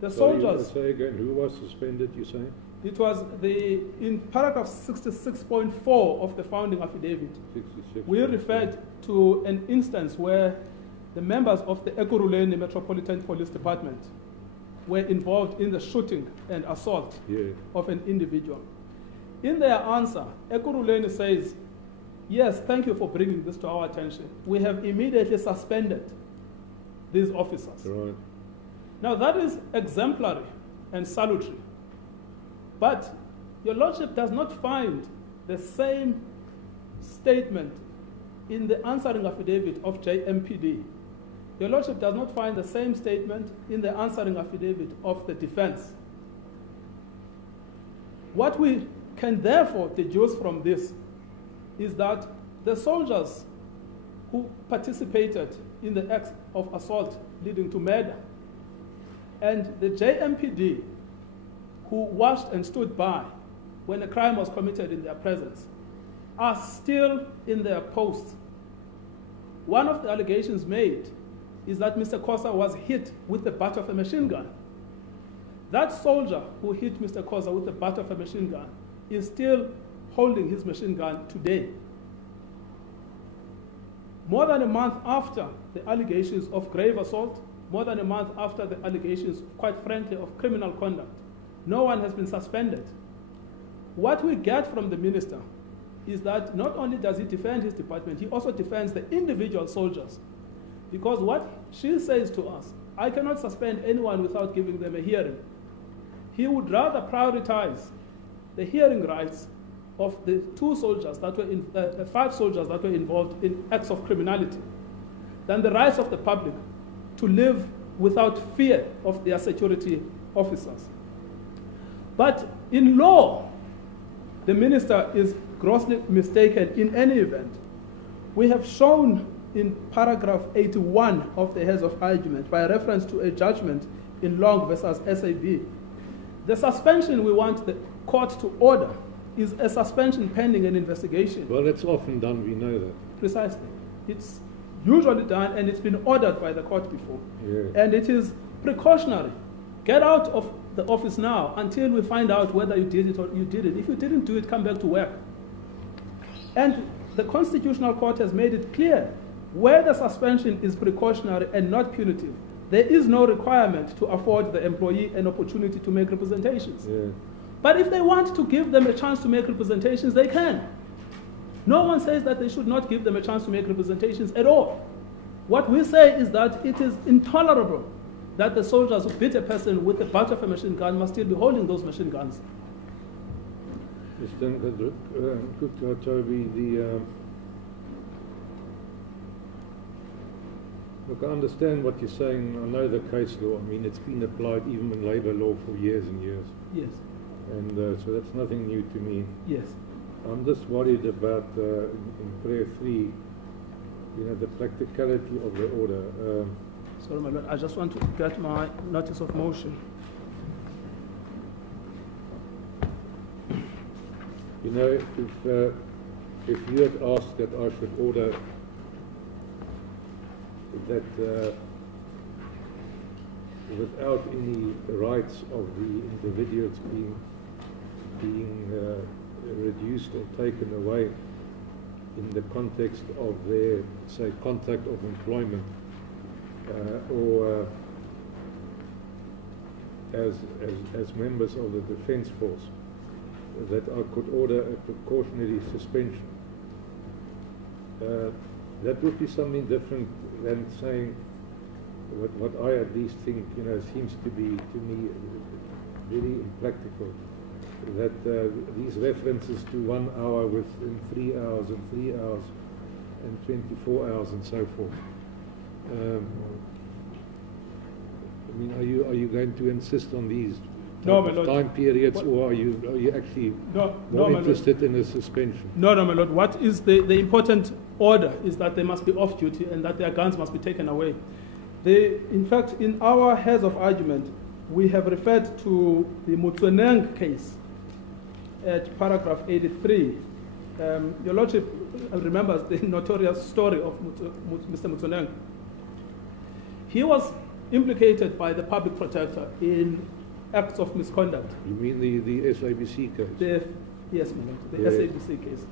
The soldiers. Say again, who was suspended, you say? It was in paragraph 66.4 of the founding affidavit. 66. We referred to an instance where the members of the Ekurhuleni Metropolitan Police Department were involved in the shooting and assault of an individual. In their answer, Ekurhuleni says, yes, thank you for bringing this to our attention. We have immediately suspended these officers. Right. Now that is exemplary and salutary. But your Lordship does not find the same statement in the answering affidavit of JMPD. Your Lordship does not find the same statement in the answering affidavit of the defense. What we can therefore deduce from this is that the soldiers who participated in the acts of assault leading to murder and the JMPD who watched and stood by when a crime was committed in their presence are still in their posts. One of the allegations made is that Mr. Khosa was hit with the butt of a machine gun. That soldier who hit Mr. Khosa with the butt of a machine gun is still holding his machine gun today. More than a month after the allegations of grave assault, more than a month after the allegations, quite frankly, of criminal conduct, no one has been suspended. What we get from the minister is that not only does he defend his department, he also defends the individual soldiers. Because what she says to us, I cannot suspend anyone without giving them a hearing. He would rather prioritize the hearing rights of the 2 soldiers that were 5 soldiers that were involved in acts of criminality than the rights of the public to live without fear of their security officers. But in law, the minister is grossly mistaken in any event. We have shown in paragraph 81 of the heads of argument, by reference to a judgment in Long versus SAB, the suspension we want the court to order is a suspension pending an investigation. Well, it's often done, we know that. Precisely. It's usually done, and it's been ordered by the court before. Yeah. And it is precautionary. Get out of the office now until we find out whether you did it or you didn't. If you didn't do it, come back to work. And the Constitutional Court has made it clear, where the suspension is precautionary and not punitive, there is no requirement to afford the employee an opportunity to make representations. Yeah. But if they want to give them a chance to make representations, they can. No one says that they should not give them a chance to make representations at all. What we say is that it is intolerable that the soldiers who beat a person with the butt of a machine gun must still be holding those machine guns. Mr. Ngcukaitobi, look, I understand what you're saying. I know the case law. I mean, it's been applied even in labor law for years and years. Yes. And so that's nothing new to me. Yes. I'm just worried about, in prayer 3, the practicality of the order. Sorry, my Lord, I just want to get my notice of motion. If you had asked that I should order that without any rights of the individuals being reduced or taken away in the context of their, say, contract of employment, or as members of the defense force, that I could order a precautionary suspension. That would be something different than saying what I at least think, seems to be, to me, very impractical. That these references to 1 hour within 3 hours and 3 hours and 24 hours and so forth. Are you going to insist on these time periods, or are you actually more interested in a suspension? No, my Lord. What is the important order is that they must be off duty and that their guns must be taken away. In fact, in our heads of argument, we have referred to the Motsoeneng case at paragraph 83. Your Lordship remembers the notorious story of Mr. Motsoeneng. He was implicated by the public protector in acts of misconduct. You mean the SABC case? Yes, madam, the SABC case.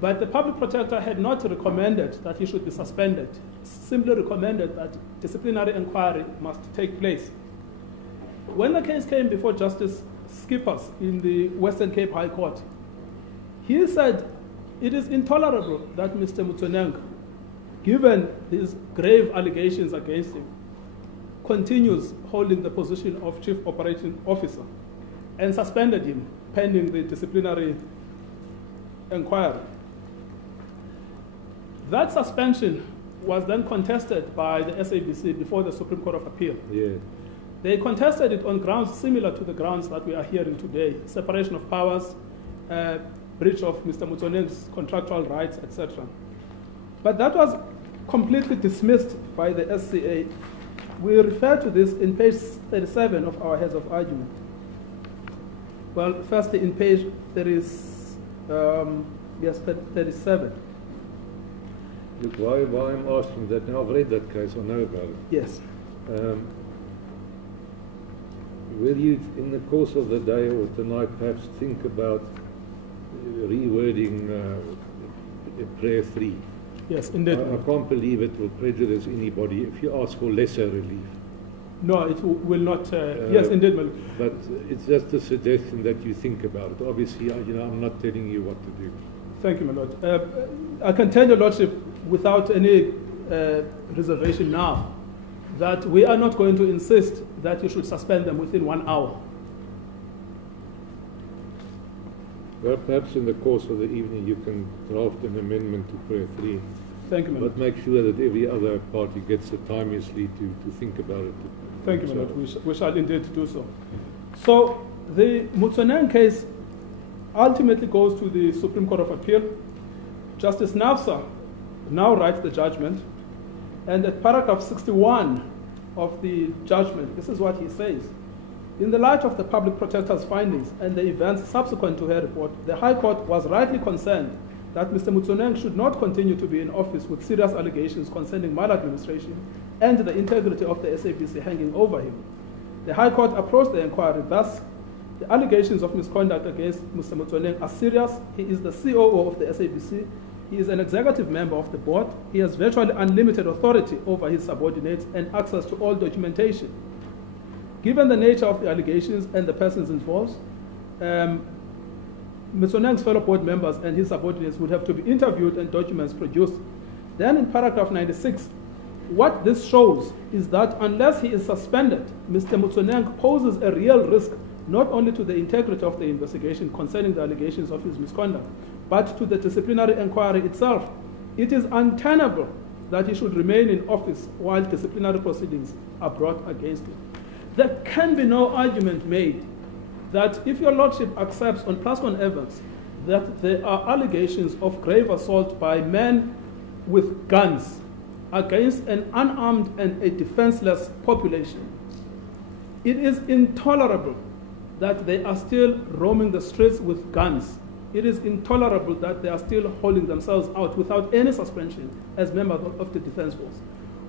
But the public protector had not recommended that he should be suspended, simply recommended that disciplinary inquiry must take place. When the case came before Justice Skippers in the Western Cape High Court, he said it is intolerable that Mr. Motsoeneng, given these grave allegations against him, continues holding the position of Chief Operating Officer and suspended him pending the disciplinary inquiry. That suspension was then contested by the SABC before the Supreme Court of Appeal. Yeah. They contested it on grounds similar to the grounds that we are hearing today: separation of powers, breach of Mr. Motsoeneng's contractual rights, etc. But that was completely dismissed by the SCA. We refer to this in page 37 of our heads of argument. Well, firstly, in page 37. Look, why I'm asking that, now I've read that case, I know about it. Yes. Will you, in the course of the day or tonight, perhaps think about rewording prayer 3? Yes, indeed. I can't believe it will prejudice anybody if you ask for lesser relief. No, it will not. Yes, indeed. But it's just a suggestion that you think about it. Obviously, I'm not telling you what to do. Thank you, my Lord. I can tell your Lordship without any reservation now that we are not going to insist that you should suspend them within 1 hour. Well, perhaps in the course of the evening you can draft an amendment to prayer 3. Thank you, my Lord. But make sure that every other party gets the time to think about it. Thank you, my Lord. We shall indeed do so. So the Motsoeneng case ultimately goes to the Supreme Court of Appeal. Justice Nafsa now writes the judgment, and at paragraph 61 of the judgment, this is what he says. In the light of the public protector's findings and the events subsequent to her report, the High Court was rightly concerned that Mr. Motsoeneng should not continue to be in office with serious allegations concerning maladministration and the integrity of the SABC hanging over him. The High Court approached the inquiry thus: the allegations of misconduct against Mr. Motsoeneng are serious. He is the COO of the SABC. He is an executive member of the board. He has virtually unlimited authority over his subordinates and access to all documentation. Given the nature of the allegations and the persons involved, Motsoeneng's fellow board members and his subordinates would have to be interviewed and documents produced. Then in paragraph 96, what this shows is that unless he is suspended, Mr. Motsoeneng poses a real risk not only to the integrity of the investigation concerning the allegations of his misconduct, but to the disciplinary inquiry itself. It is untenable that he should remain in office while disciplinary proceedings are brought against him. There can be no argument made that if your Lordship accepts on +1 evidence that there are allegations of grave assault by men with guns against an unarmed and a defenseless population, it is intolerable that they are still roaming the streets with guns. It is intolerable that they are still holding themselves out without any suspension as members of the defense force.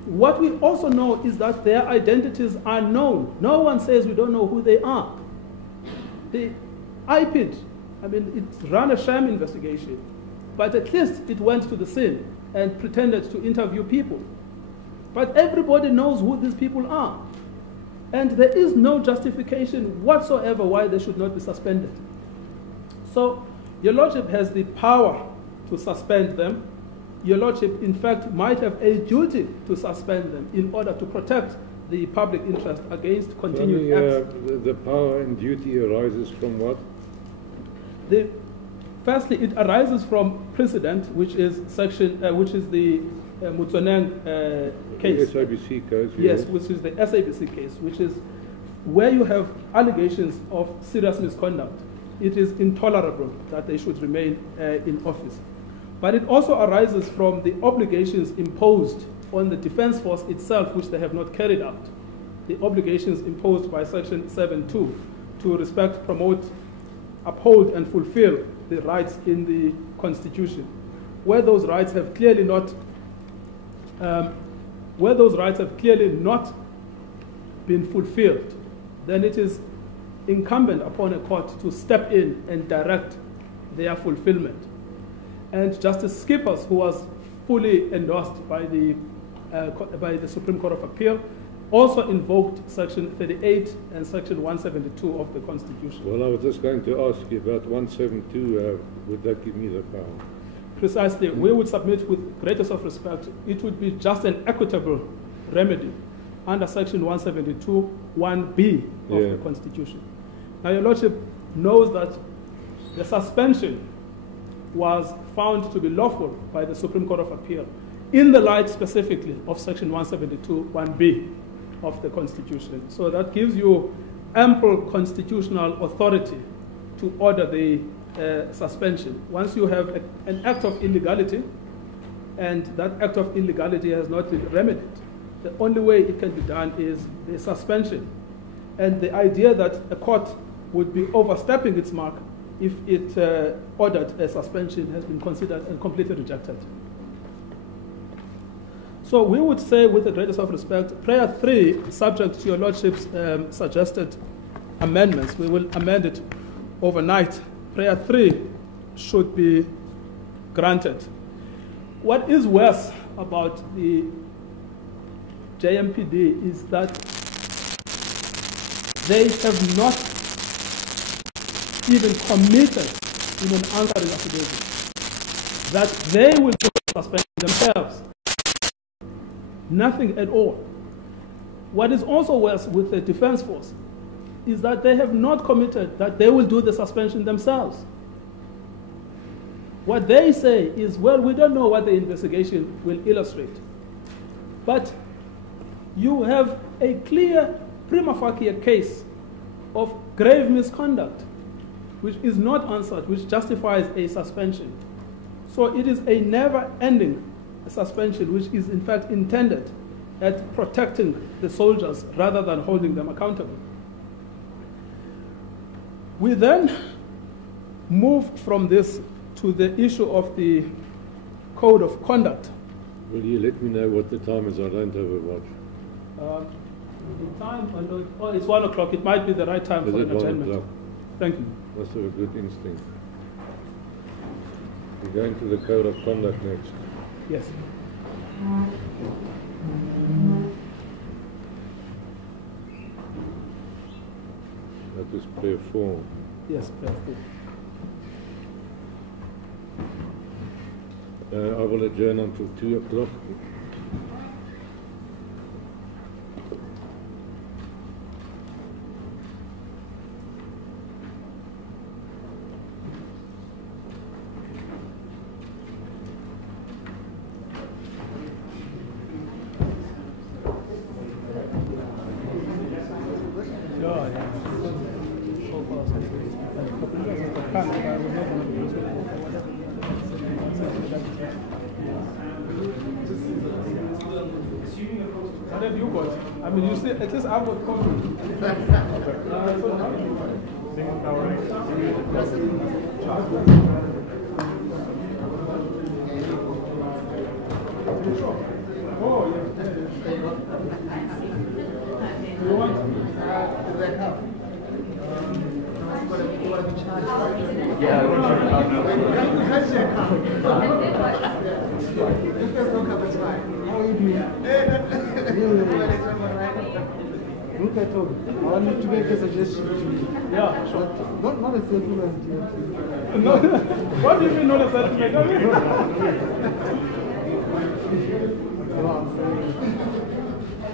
What we also know is that their identities are known. No one says we don't know who they are. The IPID, it ran a sham investigation, but at least it went to the scene and pretended to interview people. But everybody knows who these people are. And there is no justification whatsoever why they should not be suspended. So your Lordship has the power to suspend them. Your Lordship, in fact, might have a duty to suspend them in order to protect the public interest against continued acts. The power and duty arises from what? Firstly, it arises from precedent, which is the Motsoeneng case. The SABC case. Yes, which is the SABC case, which is where you have allegations of serious misconduct. It is intolerable that they should remain in office. But it also arises from the obligations imposed on the defense force itself, which they have not carried out. The obligations imposed by Section 7.2 to respect, promote, uphold, and fulfill the rights in the Constitution, where those rights have clearly not been fulfilled, then it is incumbent upon a court to step in and direct their fulfillment. And Justice Skippers, who was fully endorsed by the Supreme Court of Appeal, also invoked Section 38 and Section 172 of the Constitution. Well, I was just going to ask you about 172. Would that give me the power? Precisely. We would submit with greatest of respect, it would be just an equitable remedy under Section 172, 1B of the Constitution. Now, Your Lordship knows that the suspension was found to be lawful by the Supreme Court of Appeal in the light specifically of Section 172, 1B of the Constitution. So that gives you ample constitutional authority to order the suspension. Once you have an act of illegality, and that act of illegality has not been remedied, the only way it can be done is the suspension. And the idea that a court would be overstepping its mark if it ordered a suspension has been considered and completely rejected. So we would say, with the greatest of respect, Prayer 3, subject to Your Lordship's suggested amendments, we will amend it overnight. Prayer 3 should be granted. What is worse about the JMPD is that they have not even committed in an answering affidavit that they will suspend themselves. Nothing at all. What is also worse with the Defense Force is that they have not committed that they will do the suspension themselves. What they say is, well, we don't know what the investigation will illustrate. But you have a clear prima facie case of grave misconduct, which is not answered, which justifies a suspension. So it is a never-ending suspension, which is in fact intended at protecting the soldiers rather than holding them accountable. We then moved from this to the issue of the code of conduct. Will you let me know what the time is? I don't have a watch. The time, it's 1 o'clock. It might be the right time for an adjournment. Thank you. Must have a good instinct. We're going to the code of conduct next. Yes. That is prayer 4. Yes, prayer 4. I will adjourn until 2 o'clock. What have you got? I mean, you see, at least I've got coffee. Oh, yeah. You want? Ngcukaitobi, I want you to make a suggestion to me. Yeah, sure. Not a settlement. No, what do you mean not a settlement?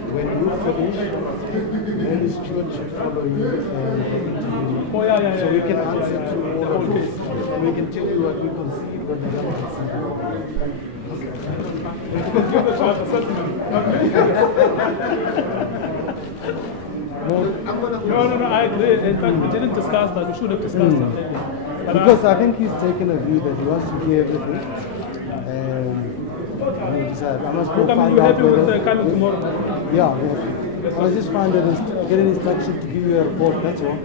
When you finish, then the student should follow you and oh, yeah. so we can answer the to whole case. and we can tell you what we concede, what we don't concede. Give the child a settlement. No, I agree. In fact, we didn't discuss that. We should have discussed that earlier. Because I think he's taken a view that he wants to hear everything. And we decided, I must go find you out happy with whether- coming tomorrow? Yeah. I was just find that get an instruction to give you a report, that's all.